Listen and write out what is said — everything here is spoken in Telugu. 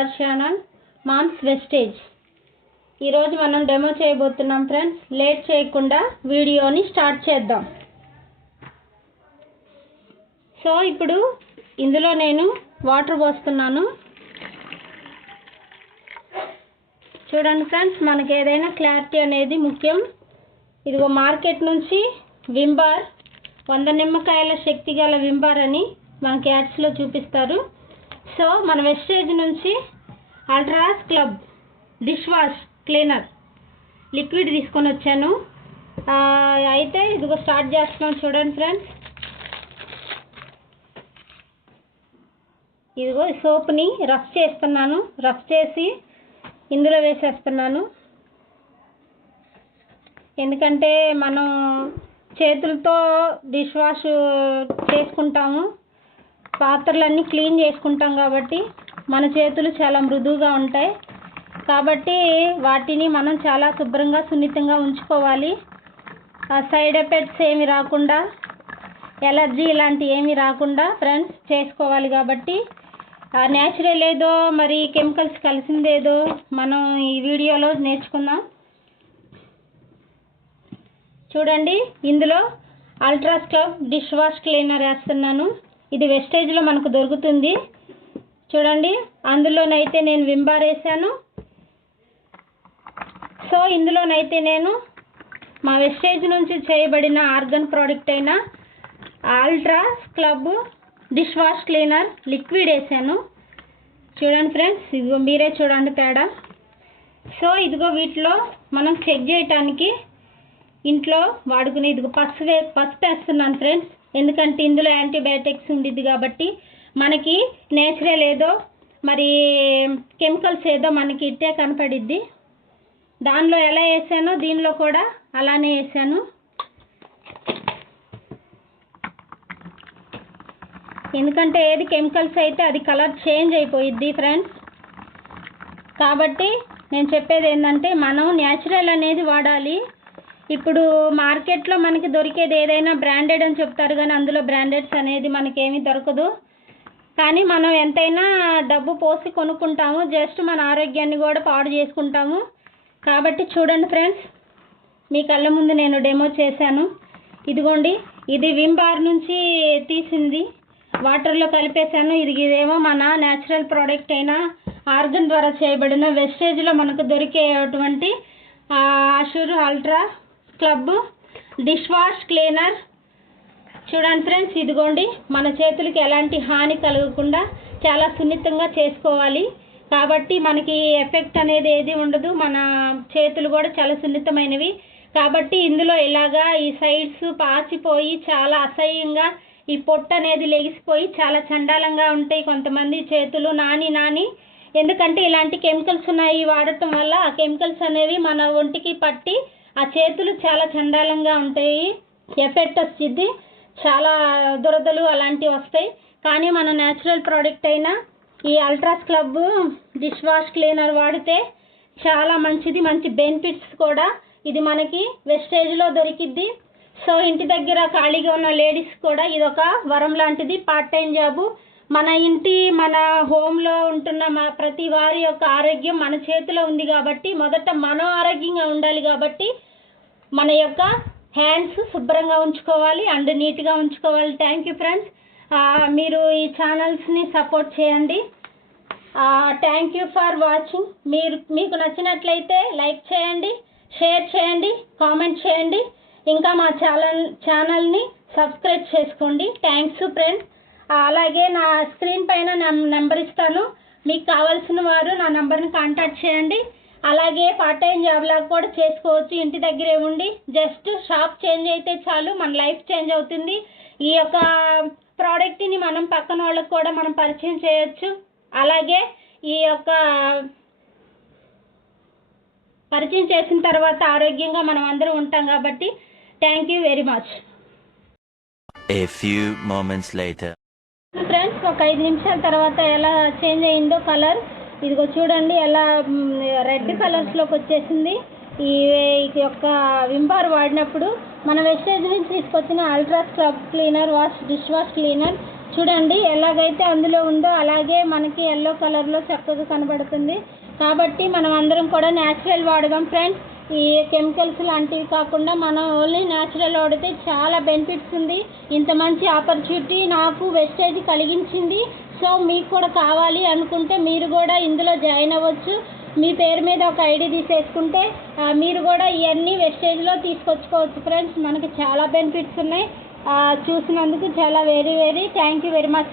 Our channel moms wastage. ఈరోజు మనం డెమో చేయబోతున్నాం ఫ్రెండ్స్. లేట్ చేయకుండా వీడియోని స్టార్ట్ చేద్దాం. సో ఇప్పుడు ఇందులో నేను వాటర్ పోస్తున్నాను. చూడండి ఫ్రెండ్స్, మనకి ఏదైనా క్లారిటీ అనేది ముఖ్యం. ఇదిగో మార్కెట్ నుంచి విమ్ బార్ 100 నిమ్మకాయల శక్తి గల విమ్ బార్ అని మనకి యాడ్స్లో చూపిస్తారు. సో మన వెస్టేజ్ నుంచి ultras club dish wash cleaner liquid తీసుకొని వచ్చాను. అయితే ఇదిగో స్టార్ట్ చేస్తున్నాం. చూడండి ఫ్రెండ్స్, ఇదిగో సోప్ని రఫ్ చేస్తున్నాను. రఫ్ చేసి ఇందులో వేసేస్తున్నాను. ఎందుకంటే మనం చేతులతో డిష్ వాష్ చేసుకుంటాము, పాత్రలన్నీ క్లీన్ చేసుకుంటాం కాబట్టి మన చేతులు చాలా మృదువుగా ఉంటాయి. కాబట్టి వాటిని మనం చాలా శుభ్రంగా సున్నితంగా ఉంచుకోవాలి. సైడ్ ఎఫెక్ట్స్ ఏమి రాకుండా, ఎలర్జీ ఇలాంటి ఏమి రాకుండా ఫ్రెండ్స్ చేసుకోవాలి. కాబట్టి న్యాచురల్ ఏదో మరి కెమికల్స్ కలిసిందేదో మనం ఈ వీడియోలో నేర్చుకుందాం. చూడండి, ఇందులో ultras club dish wash cleaner వేస్తున్నాను. ఇది వెస్టేజ్లో మనకు దొరుకుతుంది. చూడండి, అందులోనైతే నేను విమ్ బార్ వేసాను. సో ఇందులోనైతే నేను మా వెస్టేజ్ నుంచి చేయబడిన ఆర్గన్ ప్రోడక్ట్ అయిన ultras club dish wash cleaner liquid వేసాను. చూడండి ఫ్రెండ్స్, ఇదిగో మీరే చూడండి తేడా. సో ఇదిగో వీటిలో మనం చెక్ చేయటానికి ఇంట్లో వాడుకుని ఇదిగో పసుపు వేస్తున్నాను ఫ్రెండ్స్. ఎందుకంటే ఇందులో యాంటీబయాటిక్స్ ఉండిద్ది కాబట్టి మనకి నేచురల్ ఏదో మరి కెమికల్స్ ఏదో మనకి ఇట్టే కనపడిద్ది. దానిలో ఎలా వేసానో దీనిలో కూడా అలానే వేసాను. ఎందుకంటే ఏది కెమికల్స్ అయితే అది కలర్ చేంజ్ అయిపోయిద్ది ఫ్రెండ్స్. కాబట్టి నేను చెప్పేది ఏంటంటే మనం న్యాచురల్ అనేది వాడాలి. ఇప్పుడు మార్కెట్లో మనకి దొరికేది ఏదైనా బ్రాండెడ్ అని చెప్తారు, కానీ అందులో బ్రాండెడ్స్ అనేది మనకేమీ దొరకదు. కానీ మనం ఎంతైనా డబ్బు పోసి కొనుక్కుంటాము, జస్ట్ మన ఆరోగ్యాన్ని కూడా పాడు చేసుకుంటాము. కాబట్టి చూడండి ఫ్రెండ్స్, మీ కళ్ళ ముందు నేను డెమో చేశాను. ఇదిగోండి, ఇది విమ్ బార్ నుంచి తీసింది, వాటర్లో కలిపేశాను. ఇదేమో మన న్యాచురల్ ప్రోడక్ట్ అయిన ఆర్గన్ ద్వారా చేయబడిన వెస్టేజ్లో మనకు దొరికేటువంటి assure ultra club dish wash cleaner. చూడండి ఫ్రెండ్స్, ఇదిగోండి, మన చేతులకి ఎలాంటి హాని కలగకుండా చాలా సున్నితంగా చేసుకోవాలి. కాబట్టి మనకి ఎఫెక్ట్ అనేది ఏది ఉండదు. మన చేతులు కూడా చాలా సున్నితమైనవి. కాబట్టి ఇందులో ఇలాగా ఈ సైడ్స్ పాచిపోయి చాలా అసహ్యంగా ఈ పొట్టు అనేది లెగిసిపోయి చాలా చండాలంగా ఉంటాయి కొంతమంది చేతులు నాని. ఎందుకంటే ఇలాంటి కెమికల్స్ ఉన్నాయి వాడటం వల్ల ఆ కెమికల్స్ అనేవి మన ఒంటికి పట్టి ఆ చేతులు చాలా చండాలంగా ఉంటాయి. ఎఫెక్ట్ వచ్చింది, చాలా దురదలు అలాంటివి వస్తాయి. కానీ మన న్యాచురల్ ప్రోడక్ట్ అయిన ఈ ultras club dish wash cleaner వాడితే చాలా మంచిది, మంచి బెనిఫిట్స్ కూడా. ఇది మనకి వెస్టేజ్లో దొరికిద్ది. సో ఇంటి దగ్గర ఖాళీగా ఉన్న లేడీస్ కూడా ఇదొక వరం లాంటిది, పార్ట్ టైం జాబు. మన హోమ్లో ఉంటున్న ప్రతి వారి యొక్క ఆరోగ్యం మన చేతిలో ఉంది. కాబట్టి మొదట మనం ఆరోగ్యంగా ఉండాలి. కాబట్టి మన యొక్క హ్యాండ్స్ శుభ్రంగా ఉంచుకోవాలి అండ్ నీట్గా ఉంచుకోవాలి. Thank you friends. మీరు ఈ ఛానల్స్ని సపోర్ట్ చేయండి. Thank you for watching. మీకు నచ్చినట్లయితే లైక్ చేయండి, షేర్ చేయండి, కామెంట్ చేయండి. ఇంకా మా ఛానల్ని సబ్స్క్రైబ్ చేసుకోండి. Thanks friends. అలాగే నా స్క్రీన్ పైన నెంబర్ ఇస్తాను, మీకు కావాల్సిన వారు నా నెంబర్ని కాంటాక్ట్ చేయండి. అలాగే పార్ట్ టైం జాబ్ లాగా కూడా చేసుకోవచ్చు. ఇంటి దగ్గరే ఉండి జస్ట్ షాప్ చేంజ్ అయితే చాలు, మన లైఫ్ చేంజ్ అవుతుంది. ఈ యొక్క ప్రోడక్ట్ని మనం పక్కన వాళ్ళకి కూడా మనం పరిచయం చేయొచ్చు. అలాగే ఈ యొక్క పరిచయం చేసిన తర్వాత ఆరోగ్యంగా మనం అందరం ఉంటాం. కాబట్టి thank you very much. A few moments later. Friends, ఒక 5 నిమిషాల తర్వాత ఎలా చేంజ్ అయిందో కలర్ ఇదిగో చూడండి, ఎలా రెడ్ కలర్స్లోకి వచ్చేసింది. ఈ యొక్క విమ్ బార్ వాడినప్పుడు మన వెస్టేజ్ నుంచి తీసుకొచ్చిన ultras scrub cleaner dish wash cleaner చూడండి ఎలాగైతే అందులో ఉందో అలాగే మనకి ఎల్లో కలర్లో చక్కగా కనబడుతుంది. కాబట్టి మనం అందరం కూడా న్యాచురల్ వాడదాం ఫ్రెండ్స్. ఈ కెమికల్స్ లాంటివి కాకుండా మనం ఓన్లీ న్యాచురల్ వాడితే చాలా బెనిఫిట్స్ ఉంది. ఇంత మంచి ఆపర్చునిటీ నాకు వెస్టేజ్ కలిగించింది. సో మీకు కూడా కావాలి అనుకుంటే మీరు కూడా ఇందులో జాయిన్ అవ్వచ్చు. మీ పేరు మీద ఒక ఐడి తీసేసుకుంటే మీరు కూడా ఇవన్నీ వెస్టేజ్లో తీసుకొచ్చుకోవచ్చు ఫ్రెండ్స్. మనకి చాలా బెనిఫిట్స్ ఉన్నాయి. చూసినందుకు చాలా very thank you very much.